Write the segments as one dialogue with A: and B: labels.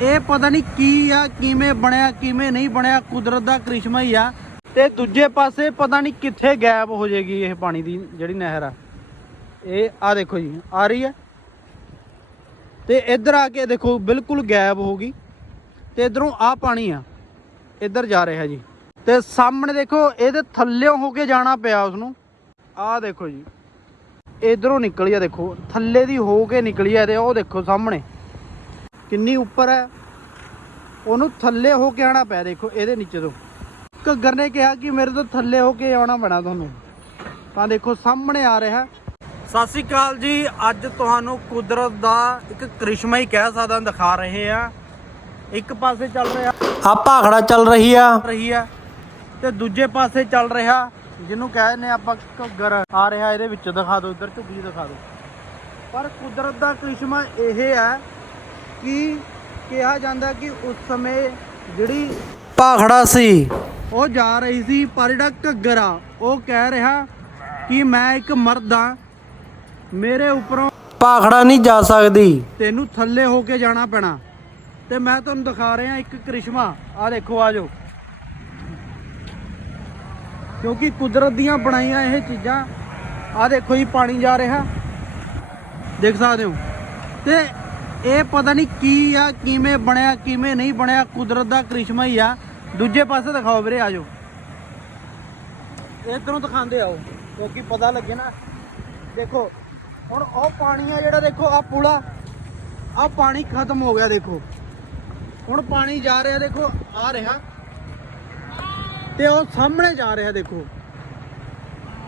A: ਇਹ ਪਤਾ ਨਹੀਂ ਕੀ ਆ, ਕਿਵੇਂ ਬਣਿਆ, ਕਿਵੇਂ ਨਹੀਂ ਬਣਿਆ, ਕੁਦਰਤ ਦਾ ਕ੍ਰਿਸ਼ਮਾ ਹੀ ਆ। ਤੇ ਦੂਜੇ ਪਾਸੇ ਪਤਾ ਨਹੀਂ ਕਿੱਥੇ ਗਾਇਬ ਹੋ ਜਾਏਗੀ ਇਹ ਪਾਣੀ ਦੀ ਜਿਹੜੀ ਨਹਿਰ ਆ। ਇਹ ਆ ਦੇਖੋ ਜੀ, ਆ ਰਹੀ ਹੈ ਤੇ ਇੱਧਰ ਆ ਕੇ ਦੇਖੋ, ਬਿਲਕੁਲ ਗਾਇਬ ਹੋ ਗਈ। ਤੇ ਇਧਰੋਂ ਆ ਪਾਣੀ ਆ, ਇੱਧਰ ਜਾ ਰਿਹਾ ਜੀ। ਤੇ ਸਾਹਮਣੇ ਦੇਖੋ, ਇਹਦੇ ਥੱਲਿਓਂ ਹੋ ਕੇ ਜਾਣਾ ਪਿਆ ਉਸ ਨੂੰ ਆ ਦੇਖੋ ਜੀ, ਇਧਰੋਂ ਨਿਕਲੀ ਆ ਦੇਖੋ, ਥੱਲੇ ਦੀ ਹੋ ਕੇ ਨਿਕਲੀ ਆ ਤੇ ਉਹ ਦੇਖੋ ਸਾਹਮਣੇ। ਕਿੰਨੀ ਉੱਪਰ ਹੈ, ਉਹਨੂੰ ਥੱਲੇ ਹੋ ਕੇ ਆਣਾ ਪਿਆ, ਦੇਖੋ, ਇਹਦੇ ਨੀਚੇ ਤੋਂ। ਘੱਗਰ ਨੇ ਕਿਹਾ ਕਿ ਮੇਰੇ ਤੋਂ ਥੱਲੇ ਹੋ ਕੇ ਆਉਣਾ ਪੈਣਾ ਤੁਹਾਨੂੰ। ਤਾਂ ਦੇਖੋ, ਸਾਹਮਣੇ ਆ ਰਿਹਾ। ਸਤਿ ਸ਼੍ਰੀ ਅਕਾਲ ਜੀ, ਅੱਜ ਤੁਹਾਨੂੰ ਕੁਦਰਤ ਦਾ ਇੱਕ ਕ੍ਰਿਸ਼ਮਾ ਹੀ ਕਹਿ ਸਕਦਾ, ਦਿਖਾ ਰਹੇ ਆ। ਇੱਕ ਪਾਸੇ ਚੱਲ ਰਿਹਾ। ਆ ਭਾਖੜਾ ਚੱਲ ਰਹੀ ਆ। ਰਹੀ ਆ, ਤੇ ਦੂਜੇ ਪਾਸੇ ਚੱਲ ਰਿਹਾ, ਜਿਹਨੂੰ ਕਹਿੰਦੇ ਨੇ ਆਪਾਂ ਘੱਗਰ। ਆ ਰਿਹਾ, ਇਹਦੇ ਵਿੱਚ ਦਿਖਾ ਦਿਓ, ਇੱਧਰ ਝੁੱਗੀ ਦਿਖਾ ਦਿਓ। ਪਰ ਕੁਦਰਤ ਦਾ ਕ੍ਰਿਸ਼ਮਾ ਇਹ ਹੈ ਕਿ ਕਿਹਾ ਜਾਂਦਾ ਕਿ ਉਸ ਸਮੇਂ ਜਿਹੜੀ ਭਾਖੜਾ ਸੀ। ਉਹ ਜਾ ਰਹੀ ਸੀ ਪਰ ਜਿਹੜਾ ਘੱਗਰ ਆ ਉਹ ਕਹਿ ਰਿਹਾ ਕਿ ਮੈਂ ਇੱਕ ਮਰਦ ਆ। ਮੇਰੇ ਉੱਪਰੋਂ ਭਾਖੜਾ ਨਹੀਂ ਜਾ ਸਕਦੀ। ਤੈਨੂੰ ਥੱਲੇ ਹੋ ਕੇ ਜਾਣਾ ਪੈਣਾ। ਤੇ ਮੈਂ ਤੁਹਾਨੂੰ ਦਿਖਾ ਰਿਹਾ ਇੱਕ ਕ੍ਰਿਸ਼ਮਾ। ਆ ਦੇਖੋ ਆ ਜਾਓ। ਕਿਉਂਕਿ ਕੁਦਰਤ ਦੀਆਂ ਬਣਾਈਆਂ ਇਹ ਚੀਜ਼ਾਂ ਆ ਦੇਖੋ ਜੀ ਪਾਣੀ ਜਾ ਰਿਹਾ। ਦੇਖ ਸਕਦੇ ਹੋ। ਤੇ ਇਹ ਪਤਾ ਨਹੀਂ ਕੀ ਆ, ਕਿਵੇਂ ਬਣਿਆ, ਕਿਵੇਂ ਨਹੀਂ ਬਣਿਆ, ਕੁਦਰਤ ਦਾ ਕ੍ਰਿਸ਼ਮਾ ਹੀ ਆ। ਦੂਜੇ ਪਾਸੇ ਦਿਖਾਓ ਵੀਰੇ, ਆਜੋ। ਇਧਰੋਂ ਦਿਖਾਉਂਦੇ ਆਓ, ਕਿਉਂਕਿ ਪਤਾ ਲੱਗੇ ਨਾ। ਦੇਖੋ, ਹੁਣ ਉਹ ਪਾਣੀ ਆ ਜਿਹੜਾ, ਦੇਖੋ ਆ ਪੁਲਾ ਆ ਪਾਣੀ ਖਤਮ ਹੋ ਗਿਆ, ਦੇਖੋ। ਹੁਣ ਪਾਣੀ ਜਾ ਰਿਹਾ, ਦੇਖੋ, ਆ ਰਿਹਾ। ਤੇ ਉਹ ਸਾਹਮਣੇ ਜਾ ਰਿਹਾ, ਦੇਖੋ।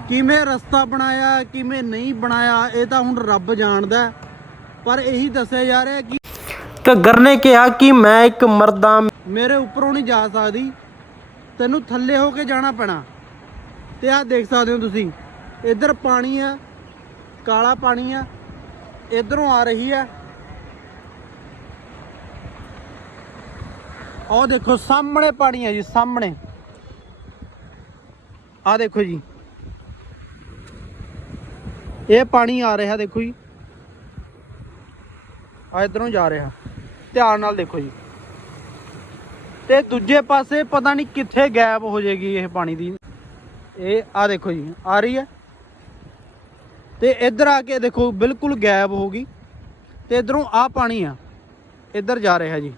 A: ਕਿਵੇਂ ਰਸਤਾ ਬਣਾਇਆ, ਕਿਵੇਂ ਨਹੀਂ ਬਣਾਇਆ, ਇਹ ਤਾਂ ਹੁਣ ਰੱਬ ਜਾਣਦਾ। ਹੈ। ਪਰ ਇਹੀ ਦੱਸਿਆ ਜਾ ਰਿਹਾ ਕਿ ਘੱਗਰ ਨੇ ਕਿਹਾ ਕਿ ਮੈਂ ਇੱਕ ਮਰਦਾਂ ਮੇਰੇ ਉੱਪਰੋਂ ਨਹੀਂ ਜਾ ਸਕਦੀ। ਤੈਨੂੰ ਥੱਲੇ ਹੋ ਕੇ ਜਾਣਾ ਪੈਣਾ। ਤੇ ਆਹ ਦੇਖ ਸਕਦੇ ਹੋ ਤੁਸੀਂ। ਇੱਧਰ ਪਾਣੀ ਆ ਕਾਲਾ ਪਾਣੀ ਆ ਇਧਰੋਂ ਆ ਰਹੀ ਆ। ਉਹ ਦੇਖੋ ਸਾਹਮਣੇ ਪਾਣੀ ਆ ਜੀ ਸਾਹਮਣੇ। ਆ ਦੇਖੋ ਜੀ। ਇਹ ਪਾਣੀ ਆ ਰਿਹਾ ਦੇਖੋ ਜੀ। ਆ ਇਧਰੋਂ ਜਾ ਰਿਹਾ। ਧਿਆਨ ਨਾਲ ਦੇਖੋ ਜੀ। ਤੇ ਦੂਜੇ ਪਾਸੇ ਪਤਾ ਨਹੀਂ ਕਿੱਥੇ ਗਾਇਬ ਹੋ ਜਾਏਗੀ ਇਹ ਪਾਣੀ ਦੀ। ਇਹ ਆ ਦੇਖੋ ਜੀ, ਆ ਰਹੀ ਹੈ। ਤੇ ਇੱਧਰ ਆ ਕੇ ਦੇਖੋ, ਬਿਲਕੁਲ ਗਾਇਬ ਹੋ ਗਈ। ਤੇ ਇਧਰੋਂ ਆ ਪਾਣੀ ਆ। ਇੱਧਰ ਜਾ ਰਿਹਾ ਜੀ।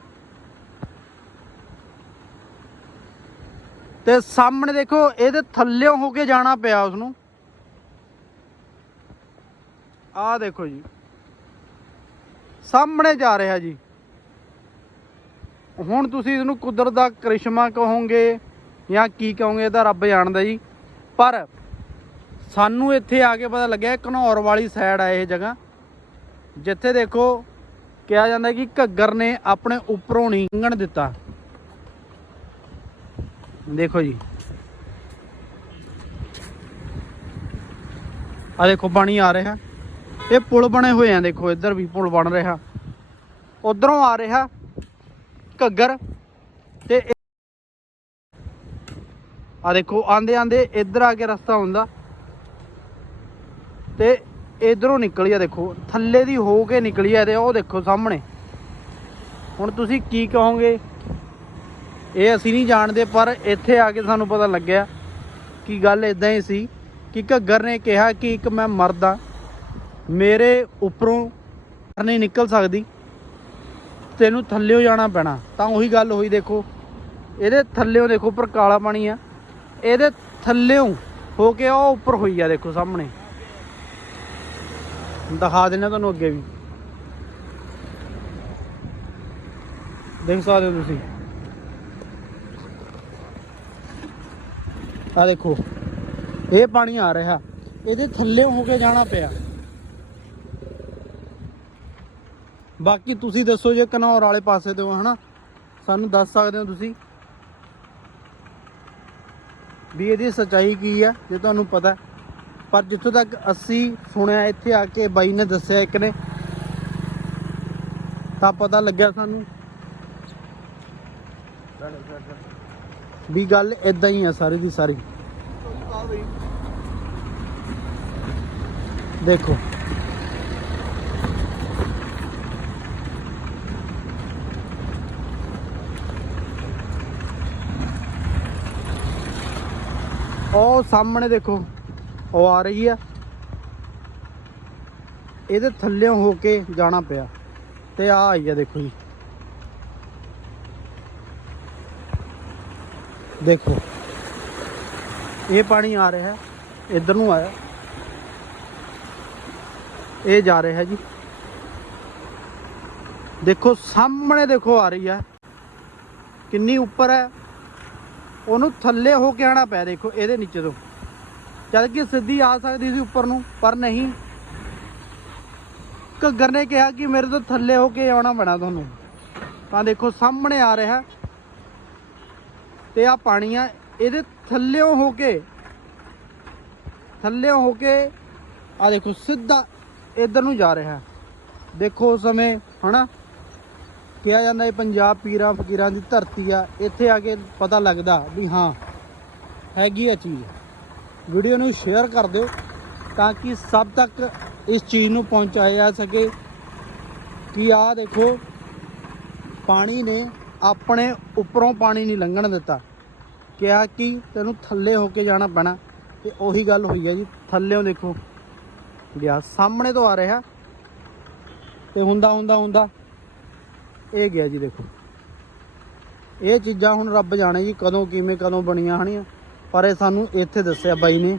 A: ਤੇ ਸਾਹਮਣੇ ਦੇਖੋ, ਇਹਦੇ ਥੱਲਿਓਂ ਹੋ ਕੇ ਜਾਣਾ ਪਿਆ ਉਸ ਨੂੰ ਆ ਦੇਖੋ ਜੀ। ਸਾਹਮਣੇ ਜਾ ਰਿਹਾ ਜੀ। ਹੁਣ ਤੁਸੀਂ ਇਹਨੂੰ ਕੁਦਰਤ ਦਾ ਕ੍ਰਿਸ਼ਮਾ ਕਹੋਗੇ ਜਾਂ ਕੀ ਕਹੋਗੇ ਇਹਦਾ ਰੱਬ ਜਾਣਦਾ ਜੀ। ਪਰ ਸਾਨੂੰ ਇੱਥੇ ਆ ਕੇ ਪਤਾ ਲੱਗਿਆ ਘਨੌਰ ਵਾਲੀ ਸਾਈਡ ਆ ਇਹ ਜਗ੍ਹਾ। ਜਿੱਥੇ ਦੇਖੋ, ਕਿਹਾ ਜਾਂਦਾ ਕਿ ਘੱਗਰ ਨੇ ਆਪਣੇ ਉੱਪਰੋਂ ਨਹੀਂ ਲੰਘਣ ਦਿੱਤਾ। ਦੇਖੋ ਜੀ। ਆ ਦੇਖੋ ਪਾਣੀ ਆ ਰਿਹਾ। ਇਹ ਪੁਲ ਬਣੇ ਹੋਏ ਆ, ਦੇਖੋ ਇੱਧਰ ਵੀ ਪੁਲ ਬਣ ਰਿਹਾ। ਉਧਰੋਂ ਆ ਰਿਹਾ ਘੱਗਰ ਤੇ ਆ ਦੇਖੋ, ਆਂਦੇ ਆਂਦੇ ਇੱਧਰ ਆ ਕੇ ਰਸਤਾ ਹੁੰਦਾ। ਤੇ ਇਧਰੋਂ ਨਿਕਲੀ ਆ, ਦੇਖੋ, ਥੱਲੇ ਦੀ ਹੋ ਕੇ ਨਿਕਲੀ ਆ ਤੇ ਉਹ ਦੇਖੋ ਸਾਹਮਣੇ। ਹੁਣ ਤੁਸੀਂ ਕੀ ਕਹੋਗੇ? ਇਹ ਅਸੀਂ ਨਹੀਂ ਜਾਣਦੇ, ਪਰ ਇੱਥੇ ਆ ਕੇ ਸਾਨੂੰ ਪਤਾ ਲੱਗਿਆ ਕਿ ਗੱਲ ਇਦਾਂ ਹੀ ਸੀ ਕਿ ਘੱਗਰ ਨੇ ਕਿਹਾ ਕਿ ਇੱਕ ਮੈਂ ਮਰਦ। ਆ ਮੇਰੇ ਉੱਪਰੋਂ ਨਹੀਂ ਨਿਕਲ ਸਕਦੀ। ਤੈਨੂੰ ਥੱਲੇੋਂ ਜਾਣਾ ਪੈਣਾ। ਤਾਂ ਉਹੀ ਗੱਲ ਹੋਈ ਦੇਖੋ। ਇਹਦੇ ਥੱਲੇੋਂ ਦੇਖੋ, ਉੱਪਰ ਕਾਲਾ ਪਾਣੀ ਆ। ਇਹਦੇ ਥੱਲੇੋਂ ਹੋ ਕੇ ਉਹ ਉੱਪਰ ਹੋਈ ਆ ਦੇਖੋ ਸਾਹਮਣੇ। ਦਿਖਾ ਦਿੰਦਾ ਤੁਹਾਨੂੰ ਅੱਗੇ ਵੀ। ਦੇਖ ਸਕਦੇ ਹੋ ਤੁਸੀਂ। ਆ ਦੇਖੋ, ਇਹ ਪਾਣੀ ਆ ਰਿਹਾ। ਇਹਦੇ ਥੱਲੇ ਹੋ ਕੇ ਜਾਣਾ ਪਿਆ। ਬਾਕੀ ਤੁਸੀਂ ਦੱਸੋ ਜੇ ਕਨੌਰ ਵਾਲੇ ਪਾਸੇ ਤੋਂ, ਹਨਾ? ਸਾਨੂੰ ਦੱਸ ਸਕਦੇ ਹੋ ਤੁਸੀਂ ਵੀ ਇਹਦੀ ਸੱਚਾਈ ਕੀ ਆ, ਜੇ ਤੁਹਾਨੂੰ ਪਤਾ। ਪਰ ਜਿੱਥੋਂ ਤੱਕ ਅਸੀਂ ਸੁਣਿਆ, ਇੱਥੇ ਆ ਕੇ ਬਾਈ ਨੇ ਦੱਸਿਆ ਇੱਕ ਨੇ, ਤਾਂ ਪਤਾ ਲੱਗਿਆ ਸਾਨੂੰ ਵੀ ਗੱਲ ਇਦਾਂ ਹੀ ਆ ਸਾਰੀ ਦੀ ਸਾਰੀ। ਦੇਖੋ। ਉਹ ਸਾਹਮਣੇ ਦੇਖੋ, ਉਹ ਆ ਰਹੀ ਆ। ਇਹਦੇ ਥੱਲੇੋਂ ਹੋ ਕੇ ਜਾਣਾ ਪਿਆ। ਤੇ ਆ ਆਈ ਆ ਦੇਖੋ ਜੀ। ਦੇਖੋ। ਇਹ ਪਾਣੀ ਆ ਰਿਹਾ ਹੈ ਇਧਰ ਨੂੰ ਆਇਆ। ਇਹ ਜਾ ਰਿਹਾ ਹੈ ਜੀ। ਦੇਖੋ, ਸਾਹਮਣੇ ਦੇਖੋ ਆ ਰਹੀ ਹੈ ਕਿੰਨੀ ਉੱਪਰ ਹੈ। ਉਹਨੂੰ ਥੱਲੇ ਹੋ ਕੇ ਆਣਾ ਪਿਆ, ਦੇਖੋ, ਇਹਦੇ ਨੀਚੇ ਤੋਂ। ਜਦ ਕਿ ਸਿੱਧੀ ਆ ਸਕਦੀ ਸੀ ਉੱਪਰ ਨੂੰ, ਪਰ ਨਹੀਂ। ਘੱਗਰ ਨੇ ਕਿਹਾ ਕਿ ਮੇਰੇ ਤੋਂ ਥੱਲੇ ਹੋ ਕੇ ਆਉਣਾ ਪੈਣਾ ਤੁਹਾਨੂੰ। ਤਾਂ ਦੇਖੋ, ਸਾਹਮਣੇ ਆ ਰਿਹਾ। ਤੇ ਆ ਪਾਣੀ ਆ ਇਹਦੇ ਥੱਲਿਓਂ ਹੋ ਕੇ, ਥੱਲਿਓਂ ਹੋ ਕੇ ਆ ਦੇਖੋ, ਸਿੱਧਾ ਇਧਰ ਨੂੰ ਜਾ ਰਿਹਾ। ਦੇਖੋ ਉਸ ਸਮੇਂ, ਹਨਾ? ਕਿਹਾ ਜਾਂਦਾ ਇਹ ਪੰਜਾਬ ਪੀਰਾਂ ਫਕੀਰਾਂ ਦੀ ਧਰਤੀ ਆ, ਇੱਥੇ ਆ ਕੇ ਪਤਾ ਲੱਗਦਾ ਵੀ ਹਾਂ, ਹੈਗੀ ਆ ਚੀਜ਼। ਵੀਡੀਓ ਨੂੰ ਸ਼ੇਅਰ ਕਰ ਦਿਓ ਤਾਂ ਕਿ ਸਭ ਤੱਕ ਇਸ ਚੀਜ਼ ਨੂੰ ਪਹੁੰਚਾਇਆ ਜਾ ਸਕੇ ਕਿ ਆਹ ਦੇਖੋ, ਪਾਣੀ ਨੇ ਆਪਣੇ ਉੱਪਰੋਂ ਪਾਣੀ ਨਹੀਂ ਲੰਘਣ ਦਿੱਤਾ। ਕਿਹਾ ਕਿ ਤੈਨੂੰ ਥੱਲੇ ਹੋ ਕੇ ਜਾਣਾ ਪੈਣਾ ਤੇ ਉਹੀ ਗੱਲ ਹੋਈ ਹੈ ਜੀ, ਥੱਲੇੋਂ ਦੇਖੋ। ਗਿਆ ਸਾਹਮਣੇ ਤੋਂ ਆ ਰਿਹਾ ਤੇ ਹੁੰਦਾ ਹੁੰਦਾ ਹੁੰਦਾ। ਇਹ ਗਿਆ ਜੀ ਦੇਖੋ। ਇਹ ਚੀਜ਼ਾਂ ਹੁਣ ਰੱਬ ਜਾਣੇ ਜੀ ਕਦੋਂ ਕਿਵੇਂ ਕਦੋਂ ਬਣੀਆਂ ਹਨੀਆਂ ਪਰ ਇਹ ਸਾਨੂੰ ਇੱਥੇ ਦੱਸਿਆ ਬਾਈ ਨੇ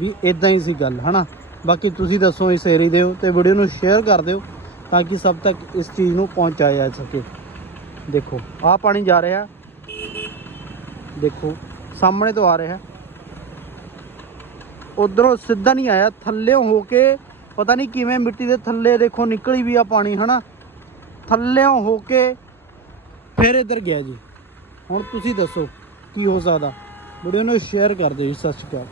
A: ਵੀ ਇਦਾਂ ਹੀ ਸੀ ਗੱਲ, ਹਨਾ? ਬਾਕੀ ਤੁਸੀਂ ਦੱਸੋ ਇਸ ਏਰੀ ਦੇ ਹੋ ਤੇ ਵੀਡੀਓ ਨੂੰ ਸ਼ੇਅਰ ਕਰ ਦਿਓ ਤਾਂ ਕਿ ਸਭ ਤੱਕ ਇਸ ਚੀਜ਼ ਨੂੰ ਪਹੁੰਚਾਇਆ ਜਾ ਸਕੇ। ਦੇਖੋ, ਆਹ ਪਾਣੀ ਜਾ ਰਿਹਾ। ਦੇਖੋ, ਸਾਹਮਣੇ ਤੋਂ ਆ ਰਿਹਾ। ਉਧਰੋਂ ਸਿੱਧਾ ਨਹੀਂ ਆਇਆ, ਥੱਲੇੋਂ ਹੋ ਕੇ ਪਤਾ ਨਹੀਂ ਕਿਵੇਂ ਮਿੱਟੀ ਦੇ ਥੱਲੇ ਦੇਖੋ ਨਿਕਲੀ ਵੀ ਆ ਪਾਣੀ, ਹਨਾ? ਥੱਲੇੋਂ ਹੋ ਕੇ ਫਿਰ ਇੱਧਰ ਗਿਆ ਜੀ। ਹੁਣ ਤੁਸੀਂ ਦੱਸੋ ਕੀ ਹੋ ਸਕਦਾ? ਵੀਡੀਓ ਨੂੰ ਸ਼ੇਅਰ ਕਰ ਦਿਓ ਜੀ ਸਤਿ ਸ਼੍ਰੀ ਅਕਾਲ।